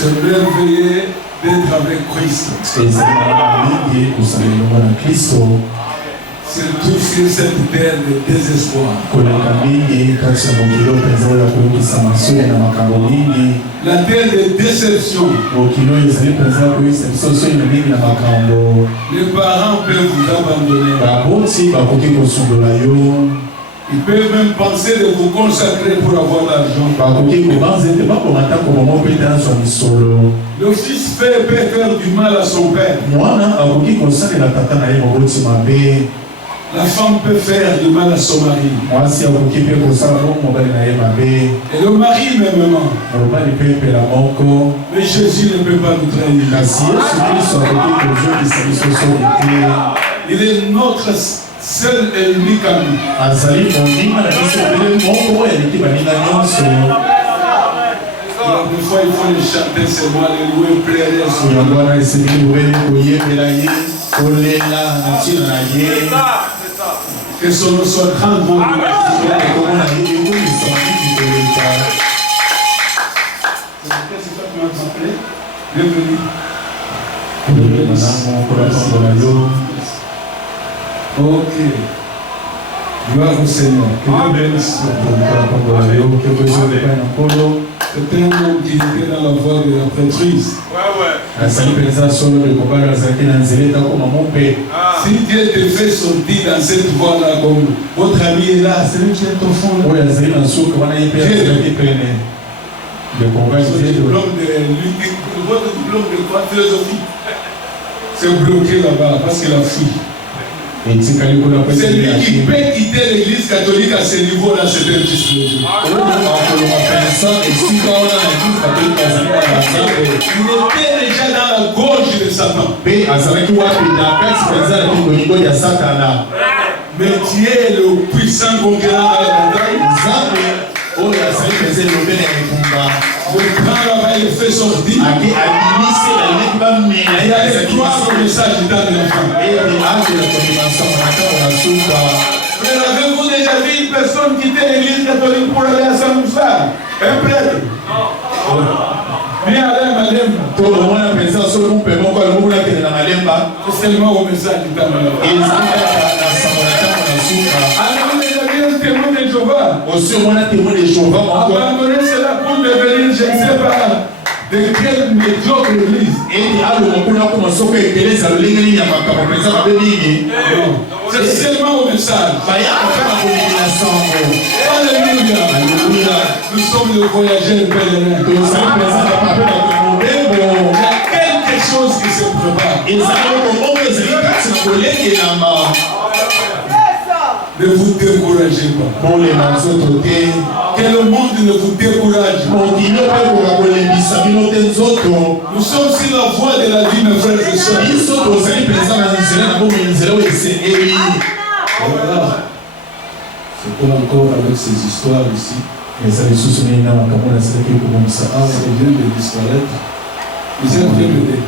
se réveiller d'être avec Christ. Surtout sur cette terre de désespoir. La terre de déception. Les parents peuvent vous abandonner. Ils peuvent même penser de vous consacrer pour avoir l'argent. Le fils peut faire du mal à son père. La femme peut faire du mal à son mari. Et le mari même. Mais Jésus ne peut pas nous trahir. Il est notre seul et unique ami. Des fois, il faut le chanter, c'est moi, le louer, pleurer. Que son nom soit grand. Bienvenue. Ok. Gloire au Seigneur. Que Dieu bénisse. C'était un homme qui était dans la voie de la prêtrise. Si Dieu te fait sortir dans cette voie-là, comme votre ami est là, c'est lui qui est au fond. Votre diplôme de quoi? Philosophie. C'est bloqué là-bas parce qu'il a fui. C'est lui qui peut quitter l'église catholique à ce niveau-là, c'est un psychologie. Il était déjà dans la gorge de Satan. Mais tu es le puissant conquérant dans la bataille. Le grand là-bas, il fait sortir. Il allait croire au message du temps de l'enfant. Mais avez-vous déjà vu une personne quitter l'église catholique pour aller à Saint-Moussa? Un prêtre? Viens aller à Malemba. C'est seulement au message du temps de l'enfant. Témoin de Jéhovah. Abandonner cela pour devenir, je ne sais pas, de quelle médiocre église. C'est seulement au message. Alléluia. Nous sommes le voyageurs pèlerins. Il y a quelque chose qui se prépare. Ne vous découragez pas. Que le monde ne vous décourage. Nous sommes sur la voie de la vie, mes frères et sœurs. Voilà. C'est pas encore avec ces histoires ici. Ça vient de disparaître. Ils sont bien aidés.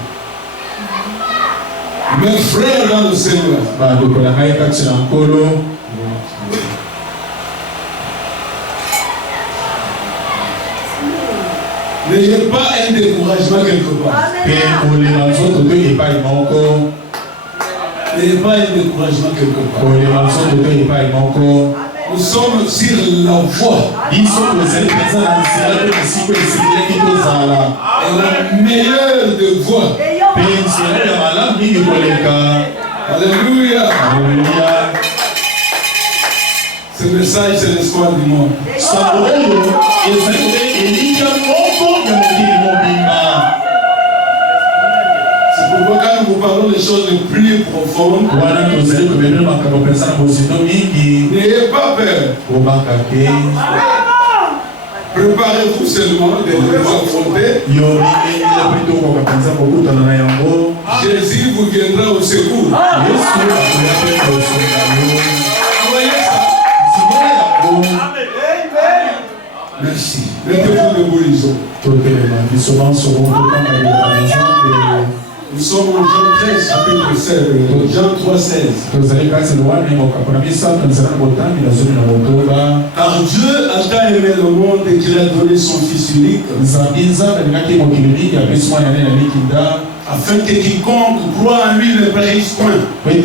Mes frères dans le Seigneur. N'ayez pas un découragement quelque part. N'ayez pas un découragement quelque part. Nous sommes sur la voie. Et la meilleure de voies. Alléluia. Ce message, c'est l'espoir du monde. C'est pourquoi quand nous parlons des choses les plus profondes, n'ayez pas peur. Préparez-vous seulement de les affronter. Jésus vous viendra au secours. Voyez ça. Merci. Mettez-vous debout, les autres. Nous sommes en Jean 13, chapitre 16, Jean 3, 16. Car Dieu a tant aimé le monde et qu'il a donné son Fils unique, afin que quiconque croit en lui ne périsse point, et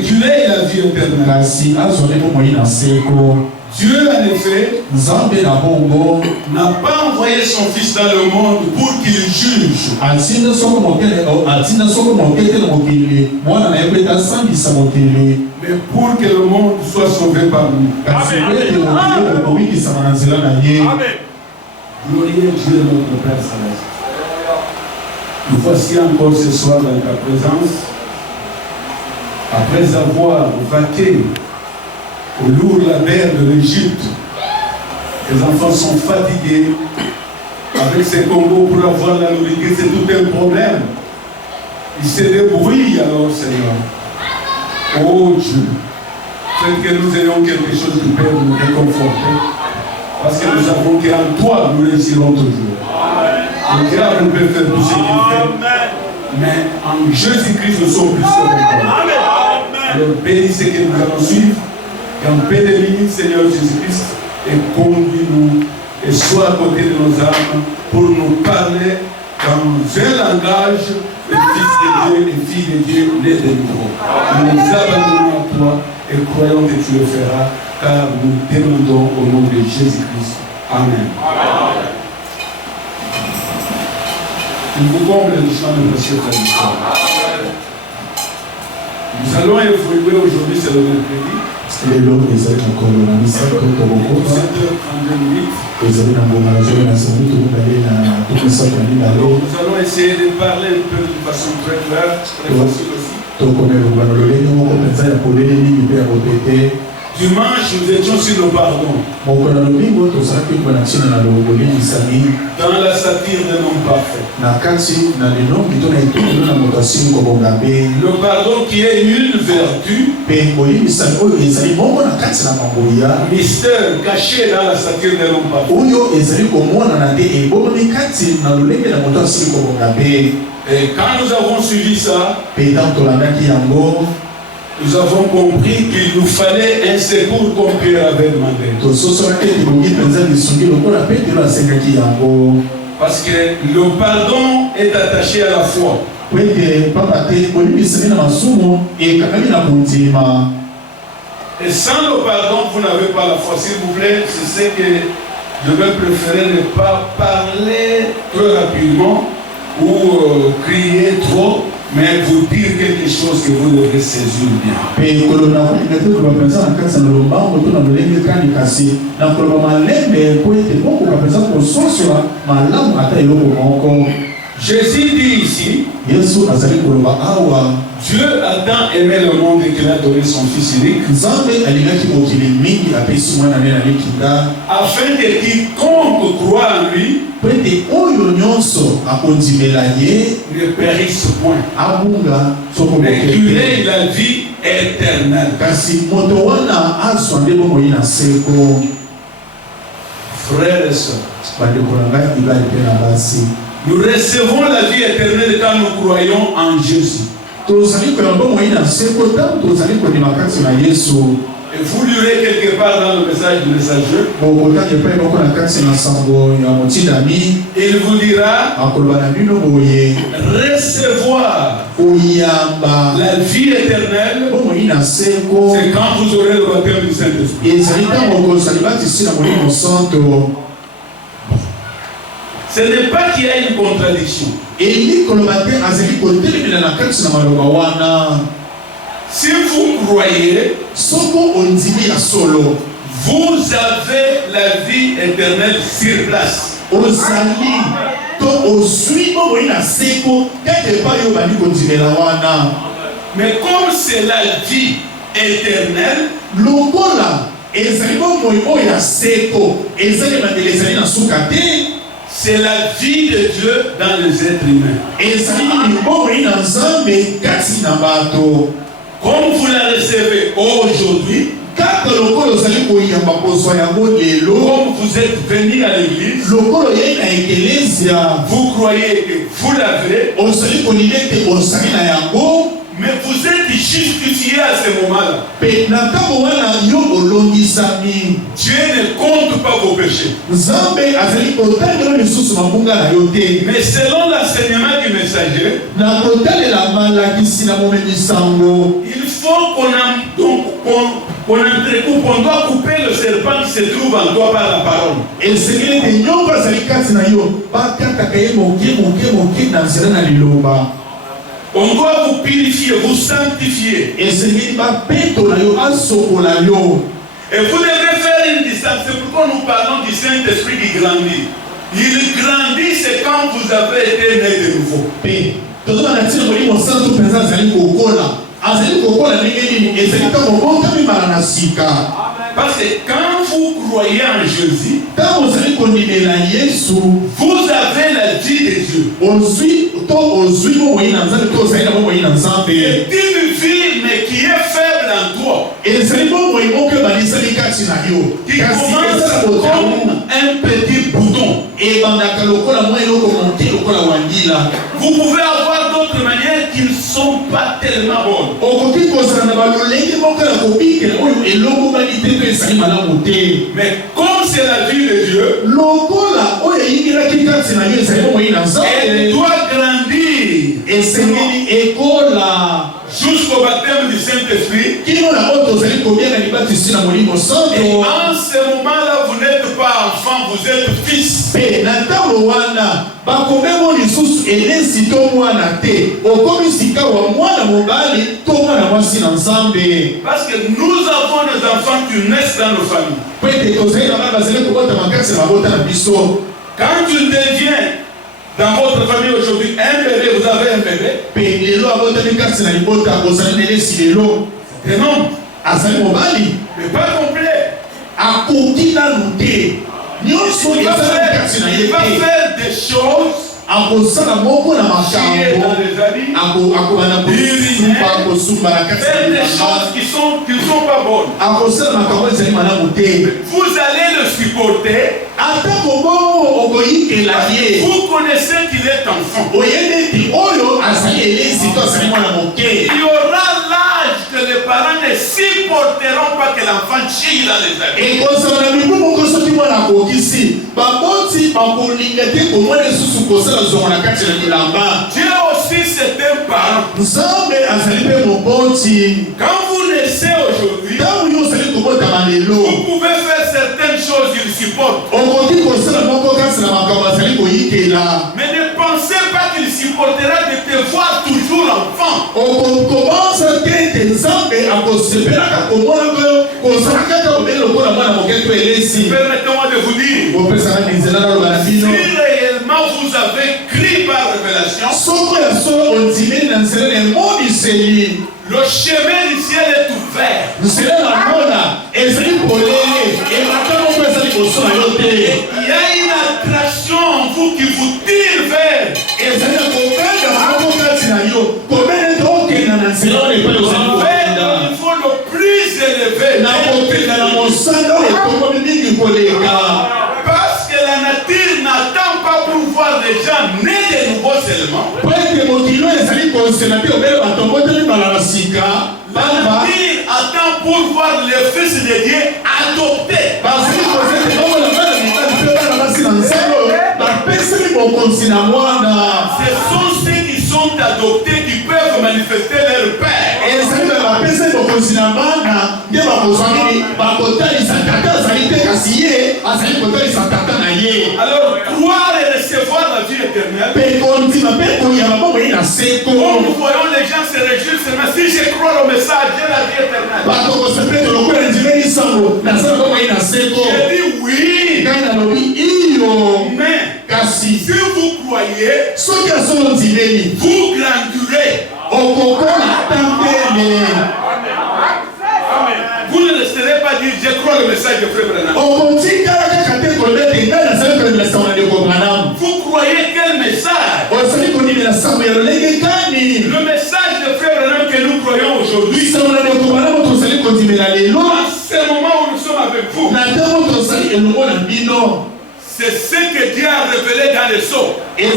qu'il ait la vie éternelle. Dieu, en effet, n'a pas envoyé son Fils dans le monde pour qu'il juge, mais pour que le monde soit sauvé par lui. Glorieux Dieu, notre Père Céleste. Nous voici encore ce soir dans ta présence, après avoir vaqué au lourd labeur de l'Égypte. Les enfants sont fatigués avec ces Congos pour avoir la nourriture, c'est tout un problème. Ils se débrouillent alors, Seigneur. Oh Dieu, faites que nous ayons quelque chose qui peut nous réconforter, parce que nous savons qu'en toi nous réussirons toujours. Le diable peut faire tout ce qu'il fait, mais en Jésus-Christ nous sommes plus que vainqueurs. Alors bénis ce que nous allons suivre. Qu'en paix de minutes, Seigneur Jésus-Christ, et conduis-nous et sois à côté de nos âmes pour nous parler dans un langage de fils de Dieu et fille de Dieu, né de nouveau. Nous nous abandonnons à toi et croyons que tu le feras, car nous demandons au nom de Jésus-Christ. Amen. Il vous comble le chant de précieux tradition. Nous allons évoluer aujourd'hui, c'est le mercredi. Nous allons essayer de parler un peu de façon très claire, très facile aussi. Dimanche, nous étions sur le pardon. Dans la satire des noms parfaits. Le pardon qui est une vertu, mystère caché dans la satire des noms parfaits. Et quand nous avons suivi ça, nous avons compris qu'il nous fallait un secours comme Pierre avait demandé. Parce que le pardon est attaché à la foi. Et sans le pardon, vous n'avez pas la foi. S'il vous plaît, c'est ce que je vais préférer ne pas parler trop rapidement ou crier trop, mais vous dire quelque chose que vous devez saisir bien. Jésus dit ici, Dieu a tant aimé le monde et qu'il a donné son Fils unique, afin que quiconque croit en lui ne périsse point, mais qu'il ait la vie éternelle. Frères et sœurs, nous recevons la vie éternelle quand nous croyons en Jésus. Et vous lirez quelque part dans le message du messager, il vous dira recevoir la vie éternelle, c'est quand vous aurez le baptême du Saint-Esprit. Ce n'est pas qu'il y a une contradiction. Si vous croyez, vous avez la vie éternelle sur place. Mais comme c'est la vie éternelle, c'est la vie de Dieu dans les êtres humains. Comme vous la recevez aujourd'hui, vous êtes venus à l'église, vous croyez que vous l'avez, mais vous êtes justifiés à ce moment-là. Dieu ne compte pas vos péchés. Mais selon l'enseignement du messager, il faut qu'on doit couper le serpent qui se trouve en toi par la parole. On doit vous purifier, vous sanctifier. Et vous devrez faire une distance. C'est pourquoi nous parlons du Saint-Esprit qui grandit. Il grandit, c'est quand vous avez été né de nouveau. Parce que quand vous croyez en Jésus, vous avez la vie de Dieu. Une vie, mais qui est faible en toi. Qui commence comme un petit bouton. Vous pouvez avoir d'autres manières qui ne sont pas tellement bonnes. Mais comme c'est la vie de Dieu, elle doit grandir jusqu'au baptême du Saint-Esprit. Et en ce moment-là, vous n'êtes pas enfant, vous êtes fils. Parce que nous avons des enfants qui naissent dans nos familles. Quand tu deviens dans votre famille aujourd'hui un bébé, vous avez un bébé. Non, mais pas complet. Il va faire des choses faire des choses qui sont pas bonnes. Vous allez le supporter. Vous connaissez qu'il est enfant. Il y aura l'âge que les parents ne supporteront pas que l'enfant chie dans les habits. Dieu aussi c'est un parent. Quand vous naissez aujourd'hui, vous pouvez faire certaines choses, il supporte. Mais ne pensez pas qu'il supportera de te voir toujours enfant. Permettez-moi de vous dire, si réellement vous avez crié par révélation, le chemin du ciel est ouvert. Il y a une attraction en vous qui vous tire vers. En fait, il faut le plus élevé. Parce que la nature n'attend pas pour voir les gens nés de nouveau seulement. La nature attend pour voir les fils de Dieu adoptés. Ce sont ceux qui sont adoptés qui peuvent manifester leur père. Alors, croire et recevoir la vie éternelle. Quand nous voyons les gens se réjouir, mais si je crois au message, j'ai la vie éternelle. J'ai dit oui. Mais si vous croyez, vous grandirez. Vous ne laisserez pas dire je crois le message de Frère Branham. Vous croyez quel message? Le message de Frère Branham que nous croyons aujourd'hui. À ce avec vous. C'est ce que Dieu a révélé dans les sceaux. Nous ne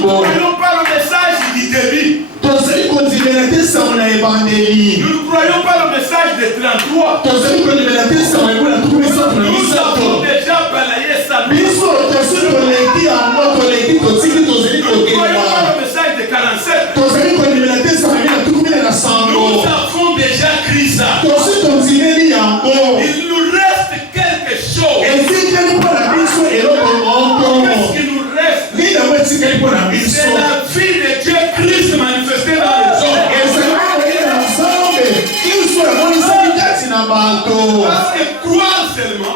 croyons pas le message du début. Nous ne croyons pas le message des 33. Nous avons déjà balayé ça. Nous ne croyons pas le message des 47. Nous avons déjà écrit ça. Il nous reste quelque chose. Qu'est-ce qui nous reste? C'est la vie de Dieu Christ manifesté dans les hommes. Parce que croire seulement,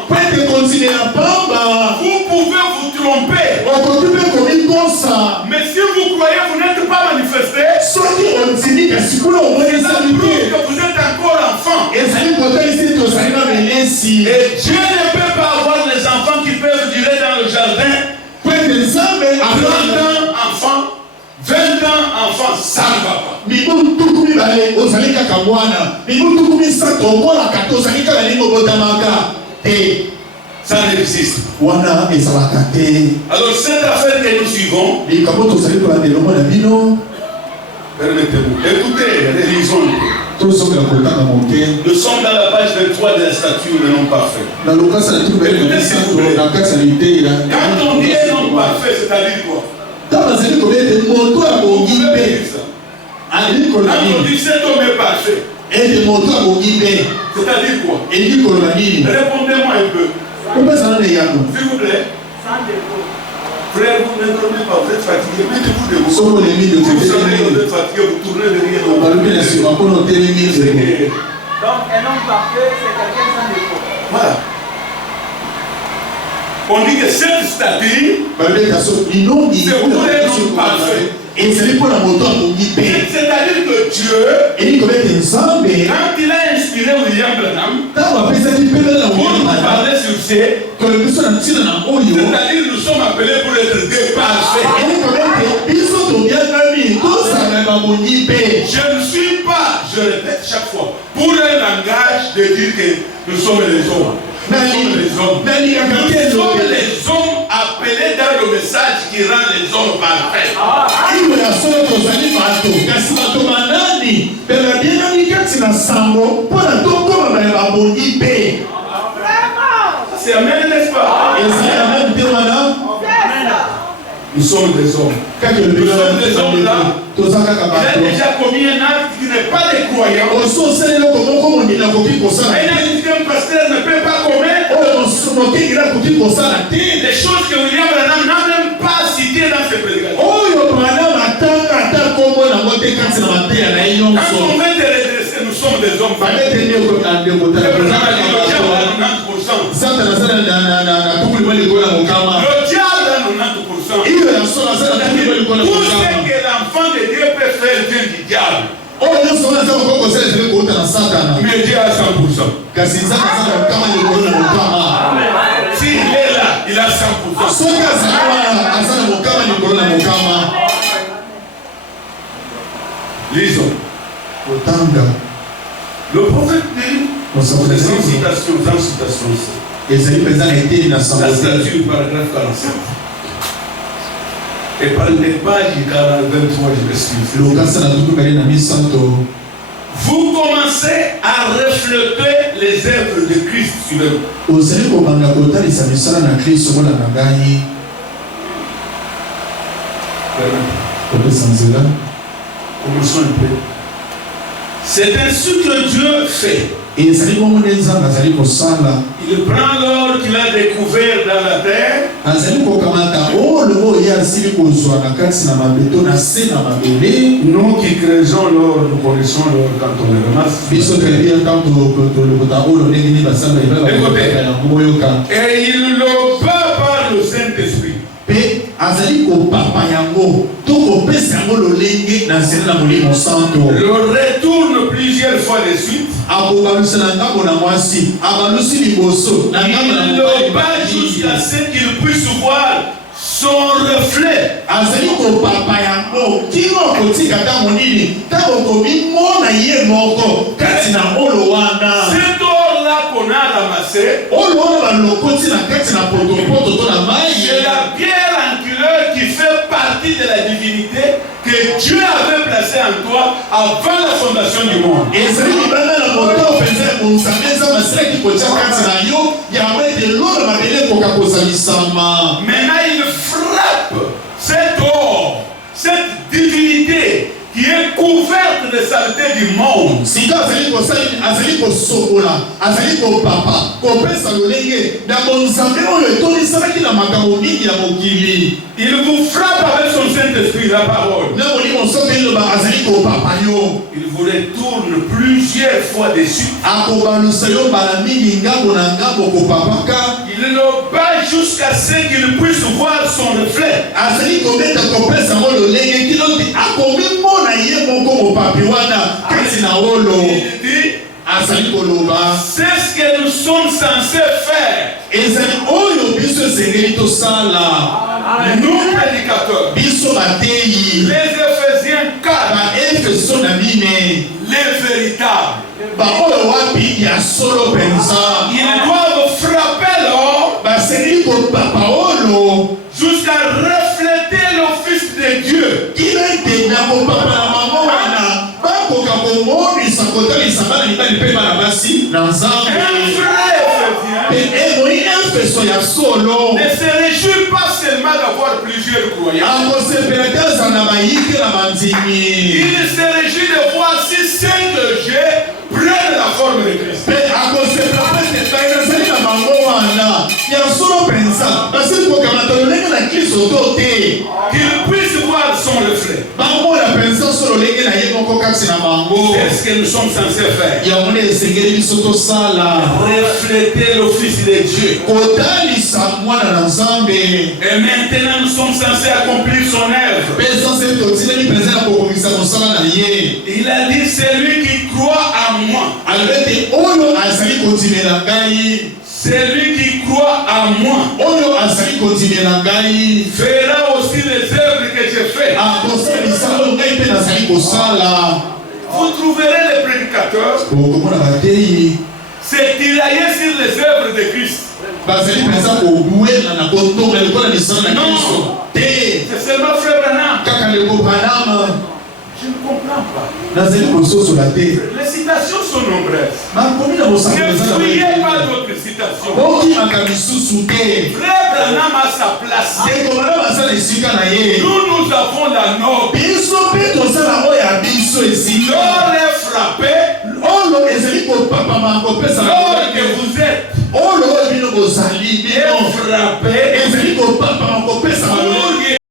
vous pouvez vous tromper. Mais si vous croyez, vous n'êtes pas manifesté. Ça prouve que vous êtes encore enfant. Et Dieu ne peut pas avoir les enfants qui peuvent durer dans le jardin. 30 ans enfant, 20 ans enfant, ça ne va pas. Ça n'existe. Alors cette affaire que nous suivons, permettez-vous, écoutez, lisons. Nous sommes dans la page 23 de la statue de l'homme parfait. Écoutez, s'il vous plaît. Quand on dit un homme parfait, c'est-à-dire quoi? Quand on dit cet homme est parfait, c'est-à-dire quoi? Répondez-moi un peu. S'il vous plaît. Frère, vous n'interrompez pas, vous êtes fatigué. Mettez-vous debout. Si vous savez que vous êtes fatigué, vous tournez derrière. Donc, un homme parfait, c'est quelqu'un sans défaut. Voilà. On dit que cette statue, c'est pour un homme parfait. C'est-à-dire que Dieu, quand il a inspiré William Branham pour nous parler sur ce, c'est-à-dire nous sommes appelés pour être des parfaits. Je ne suis pas, je répète chaque fois, pour un langage de dire que nous sommes les hommes. Nous sommes les hommes appelés dans le message qui rend les hommes parfaits. C'est amen, n'est-ce pas? Nous sommes des hommes. Nous sommes des hommes là. Il a déjà commis un acte qui n'est pas des croyants. Un acte qu'un pasteur ne peut pas commettre. Les choses que William Branham n'a même pas citées dans ses prédications. Quand on veut te redresser, nous sommes des hommes parfaits. Le diable a 90%. Tout ce que l'enfant de Dieu peut faire vient du diable. Mais Dieu a 100%. S'il est là, il a 100%. Lisons. Le prophète dit, c'est sans citation. La statue, paragraphe 45. Et par les pages 23, je m'excuse. Vous commencez à refléter les œuvres de Christ sur eux. Commençons un peu. C'est ainsi que Dieu fait. Il prend l'or qu'il a découvert dans la terre. Nous qui creusons l'or, nous connaissons l'or quand on le ramasse. Et il le bat par le Saint-Esprit. Le retourne plusieurs fois de suite. Il le bat jusqu'à ce qu'il puisse voir son reflet. Azali ko papa yango kino kotika ta monini ta komi mona ye moko kati na olo wana. Cet or-là qu'on a ramassé, olo wana balokoti na kati na poto to na mai. C'est la pierre angulaire qui fait partie de la divinité que Dieu avait placée en toi avant la fondation du monde. Ezali libanda na moto penza konsameza masela ki kotia kati na yo ya wete lolo mabele koka kozalisama. Maintenant il frappe cet or, cette divinité qui est couverte de saleté du monde. Sika azali kosokola, azali kopapa, kopesa lolenge na bonzambe oyo etonisaki na makambo mingi ya mokili. Il vous frappe avec son Saint-Esprit, la parole. Il vous retourne plusieurs fois dessus. Il le bat jusqu'à ce qu'il puisse voir son reflet. Il dit, c'est ce que nous sommes censés faire. Nous prédicateurs, les Éphésiens 4, les véritables, ils doivent frapper l'or jusqu'à refléter l'office de Dieu. Ne se réjouit pas seulement d'avoir plusieurs croyants. Il se réjouit de voir si 5 jeux prennent la forme de Christ. Qu'il puisse voir son reflet. C'est ce que nous sommes censés faire. Refléter l'office de Dieu. Et maintenant nous sommes censés accomplir son œuvre. Il a dit, celui qui croit en moi. Celui qui croit en moi fera aussi les œuvres que je fais. Vous trouverez les prédicateurs se tirailler sur les œuvres de Christ. Non, c'est seulement frère Branham. Je ne comprends pas. Les citations sont nombreuses. Ne fouillez pas d'autres citations. Frère Branham a sa place. Nous avons la nôtre. L'or est frappé. L'or que vous êtes est frappé.